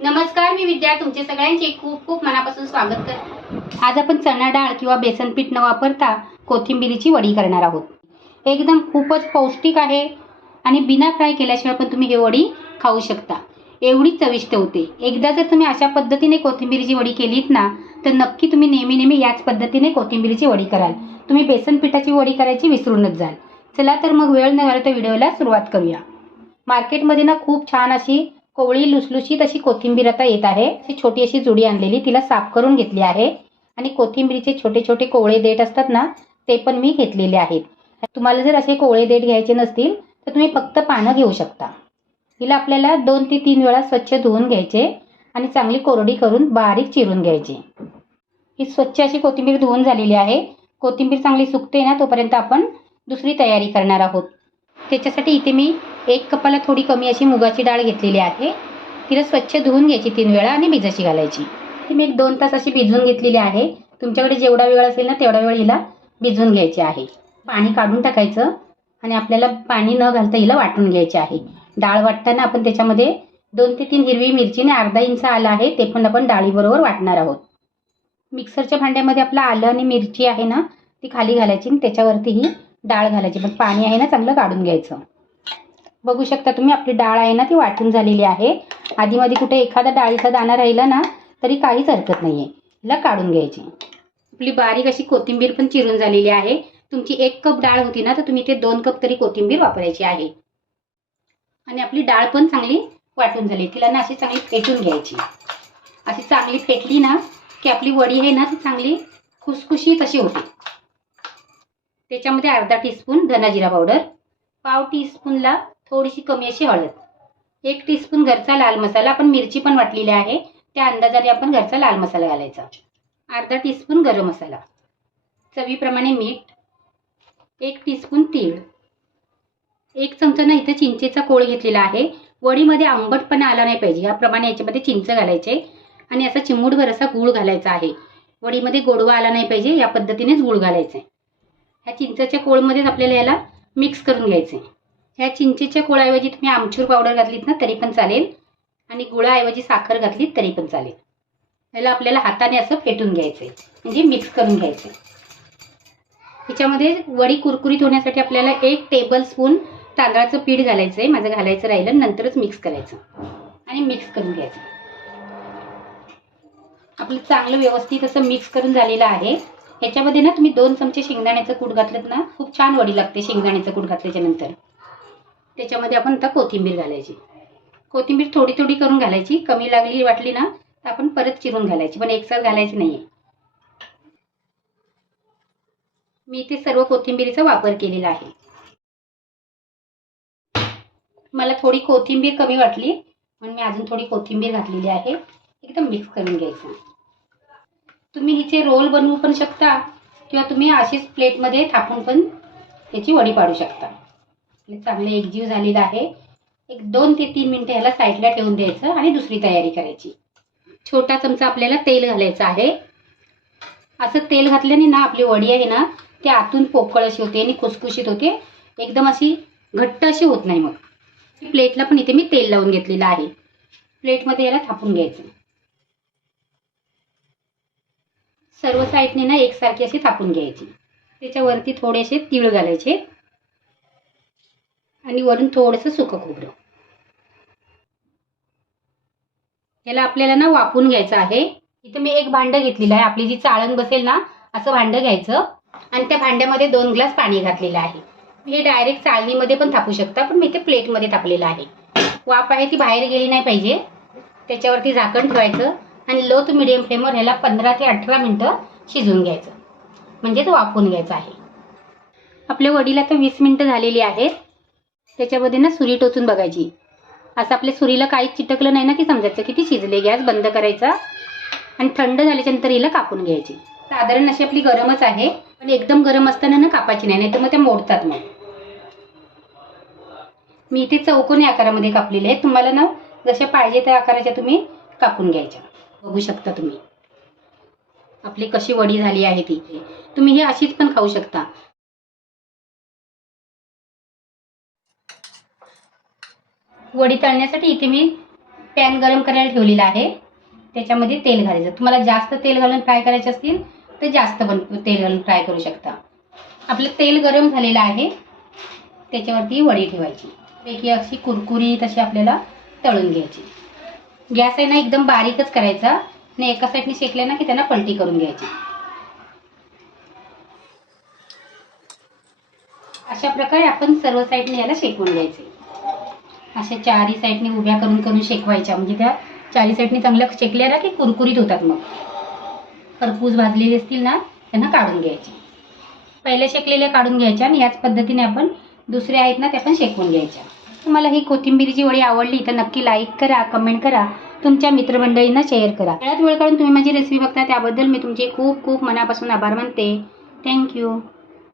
नमस्कार मी विद्या. तुमचे सगळ्यांचे खूप खूप मनापासून स्वागत करते. आज आपण चणा डाळ किंवा बेसन पीठ न वापरता कोथिंबिरीची वडी करणार आहोत. एकदम खूपच पौष्टिक आहे आणि बिना फ्राय केल्याशिवाय पण तुम्ही हे वडी खाऊ शकता. एवढी चविष्ट होते. एकदा जर तुम्ही अशा पद्धतीने कोथिंबिरीची वडी केलीत ना तर नक्की तुम्ही नेहमी नेहमी याच पद्धतीने कोथिंबिरीची वडी कराल. तुम्ही बेसन पिठाची वडी करायची विसरूनच जाल. चला तर मग वेळ न घालता व्हिडिओला सुरुवात करूया. मार्केटमध्ये ना खूप छान अशी कोवळी लुसलुशीत अशी कोथिंबीर आता येत आहे. अशी छोटी अशी जुडी आणलेली तिला साफ करून घेतली आहे. आणि कोथिंबीरीचे छोटे छोटे कोवळे देठ असतात ना ते पण मी घेतलेले आहेत. तुम्हाला जर असे कोवळे देठ घ्यायचे नसतील तर तुम्ही फक्त पानं घेऊ शकता. हिला आपल्याला दोन ते तीन वेळा स्वच्छ धुवून घ्यायचे आणि चांगली कोरडी करून बारीक चिरून घ्यायची. ही स्वच्छ अशी कोथिंबीर धुवून झालेली आहे. कोथिंबीर चांगली सुकते ना तोपर्यंत आपण दुसरी तयारी करणार आहोत. त्याच्यासाठी इथे मी एक कपाला थोडी कमी अशी मुगाची डाळ घेतलेली आहे. तिला स्वच्छ धुवून घ्यायची तीन वेळा आणि भिजाशी घालायची. ती मी एक दोन तास अशी भिजवून घेतलेली आहे. तुमच्याकडे जेवढा वेळ असेल ना तेवढा वेळ हिला भिजवून घ्यायची आहे. पाणी काढून टाकायचं आणि आपल्याला पाणी न घालता हिला वाटून घ्यायचे आहे. डाळ वाटताना आपण त्याच्यामध्ये दोन ते तीन हिरवी मिरची आणि अर्धा इंच आलं आहे ते पण आपण डाळीबरोबर वाटणार आहोत. मिक्सरच्या भांड्यामध्ये आपलं आलं आणि मिरची आहे ना ती खाली घालायची आणि त्याच्यावरती ही डाळ घालायची. पण पाणी आहे ना चांगलं काढून घ्यायचं. बघू शकता तुम्ही आपली डाळ आहे ना ती वाटून झालेली आहे. आधीमध्ये कुठे एखादा डाळीचा दाणा राहिला ना तरी काहीच हरकत नाही आहे हिला काढून घ्यायची. आपली बारीक अशी कोथिंबीर पण चिरून झालेली आहे. तुमची एक कप डाळ होती ना तर तुम्ही ते दोन कप तरी कोथिंबीर वापरायची आहे. आणि आपली डाळ पण चांगली वाटून झाली. तिला ना अशी चांगली फेटून घ्यायची. अशी चांगली फेटली ना की आपली वडी आहे ना ती चांगली खुसखुशीत अशी होते. त्याच्यामध्ये अर्धा टीस्पून धना जिरा पावडर पाव टीस्पूनला थोडीशी कमी अशी हळद. एक टीस्पून घरचा लाल मसाला आपण मिरची पण वाटलेली आहे. त्या अंदाजाने आपण घरचा लाल मसाला घालायचा. अर्धा टीस्पून गरम मसाला. चवीप्रमाणे मीठ एक टीस्पून तीळ. एक चमचा इथं चिंचेचा कोळ घेतलेला आहे. वडीमध्ये आंबटपणा आला नाही पाहिजे. याप्रमाणे याच्यामध्ये चिंच घालायचे. आणि असा चिमूटभर असा गूळ घालायचा आहे. वडीमध्ये गोडवा आला नाही पाहिजे. या पद्धतीनेच गूळ घालायचं. आहे ह्या चिंचेच्या कोळमध्येच आपल्याला याला मिक्स करून घ्यायचं. आहे ह्या चिंचेच्या कोळाऐवजी तुम्ही आमचूर पावडर घातलीत ना तरी पण चालेल. आणि गुळाऐवजी साखर घातलीत तरी पण चालेल. याला आपल्याला हाताने असं फेटून घ्यायचं आहे म्हणजे मिक्स करून घ्यायचं आहे ह्याच्यामध्ये वडी कुरकुरीत होण्यासाठी आपल्याला एक टेबल स्पून तांदळाचं पीठ घालायचं आहे माझं घालायचं राहिलं नंतरच मिक्स करायचं. आणि मिक्स करून घ्यायचं. आपलं चांगलं व्यवस्थित असं मिक्स करून झालेलं आहे. ह्याच्यामध्ये ना तुम्ही दोन चमचे शेंगदाण्याचं कूट घातलं ना खूप छान वडी लागते शेंगदाण्याचं कूट घातल्याच्या नंतर. त्याच्यामध्ये आपण आता कोथिंबीर घालायची. कोथिंबीर थोडी थोडी करून घालायची. कमी लागली वाटली ना तर आपण परत चिरून घालायची. पण एकसाथ घालायची नाही आहे मी इथे सर्व कोथिंबीरीचा वापर केलेला आहे. मला थोडी कोथिंबीर कमी वाटली म्हणून मी अजून थोडी कोथिंबीर घातलेली आहे. एकदम मिक्स करून घ्यायचं. तुम्ही हिचे रोल बनवू पण शकता किंवा तुम्ही अशीच प्लेटमध्ये थापून पण त्याची वडी पाडू शकता. आपले चांगले एकजीव झालेलं आहे. एक दोन ते तीन मिनटं ह्याला साईडला ठेवून द्यायचं आणि दुसरी तयारी करायची. छोटा चमचा आपल्याला तेल घालायचं आहे. असं तेल घातल्याने ना आपली वडी आहे ना ती आतून पोकळ अशी होते आणि खुसखुशीत होते. एकदम अशी घट्ट अशी होत नाही मग. प्लेटला पण इथे मी तेल लावून घेतलेलं आहे. प्लेटमध्ये याला थापून घ्यायचं. सर्व साईडने ना एकसारखी अशी थापून घ्यायची. त्याच्यावरती थोडेसे तीळ घालायचे. आणि वरून थोडंसं सुकं खोबरं. याला आपल्याला ना वापून घ्यायचं आहे. इथं मी एक भांडं घेतलेलं आहे. आपली जी चाळण बसेल ना असं भांडं घ्यायचं. आणि त्या भांड्यामध्ये दोन ग्लास पाणी घातलेलं आहे. हे डायरेक्ट चाळणीमध्ये पण थापू शकता पण मी इथे प्लेटमध्ये तापलेलं आहे. वाफ आहे ती बाहेर गेली नाही पाहिजे. त्याच्यावरती झाकण ठेवायचं आणि लो टू मिडियम फ्लेमवर ह्याला पंधरा ते अठरा मिनटं शिजवून घ्यायचं. म्हणजेच वाफवून घ्यायचं आहे. आपल्या वडीला तर वीस मिनटं झालेली आहेत. त्याच्यामध्ये ना सुरी टोचून बघायची. असं आपल्या सुरीला काहीच चिटकलं नाही ना की समजायचं की शिजले गॅस बंद करायचा आणि थंड झाल्याच्यानंतर हिला कापून घ्यायची. साधारण अशी आपली गरमच आहे पण एकदम गरम असताना ना कापायची नाही नाहीतर मग त्या मोडतात मग. मी इथे चौकोनी आकारामध्ये कापलेले आहेत. तुम्हाला ना जशा पाहिजे त्या आकाराच्या तुम्ही कापून घ्यायच्या. बघू शकता तुम्ही. आपली कशी वडी झाली आहे ती. तुम्ही ही अशीच पण खाऊ शकता. वडी तळण्यासाठी इथे मी पॅन गरम करायला ठेवलेला आहे. त्याच्यामध्ये तेल घालायचं. तुम्हाला जास्त तेल घालून फ्राय करायचे असतील तर जास्त पण तेल घालून फ्राय करू शकता. आपलं तेल गरम झालेलं आहे. त्याच्यावरती वडी ठेवायची. पैकी अशी कुरकुरी तशी आपल्याला तळून घ्यायची. गॅस आहे ना एकदम बारीकच करायचा. आणि एका साईडने शेकल्या ना की त्यांना पलटी करून घ्यायची. अशा प्रकारे आपण सर्व साईडने याला शेकवून घ्यायचे. अशा चारी साईडने उभ्या करून करून शेकवायच्या. म्हणजे त्या चारी साईडने चांगल्या शेकल्या ना की कुरकुरीत होतात मग. खरपूस भाजलेले असतील ना त्यांना काढून घ्यायचे. पहिल्या शेकलेल्या काढून घ्यायच्या आणि याच पद्धतीने आपण दुसऱ्या आहेत ना त्या पण शेकवून घ्यायच्या. तुम्हाला ही कोथिंबीरीची वडी आवडली तर नक्की लाईक करा कमेंट करा. तुमच्या मित्रमंडळींना शेअर करा. वेळात वेळ काढून तुम्ही माझी रेसिपी बघता त्याबद्दल मी तुमचे खूप खूप मनापासून आभार मानते. थँक्यू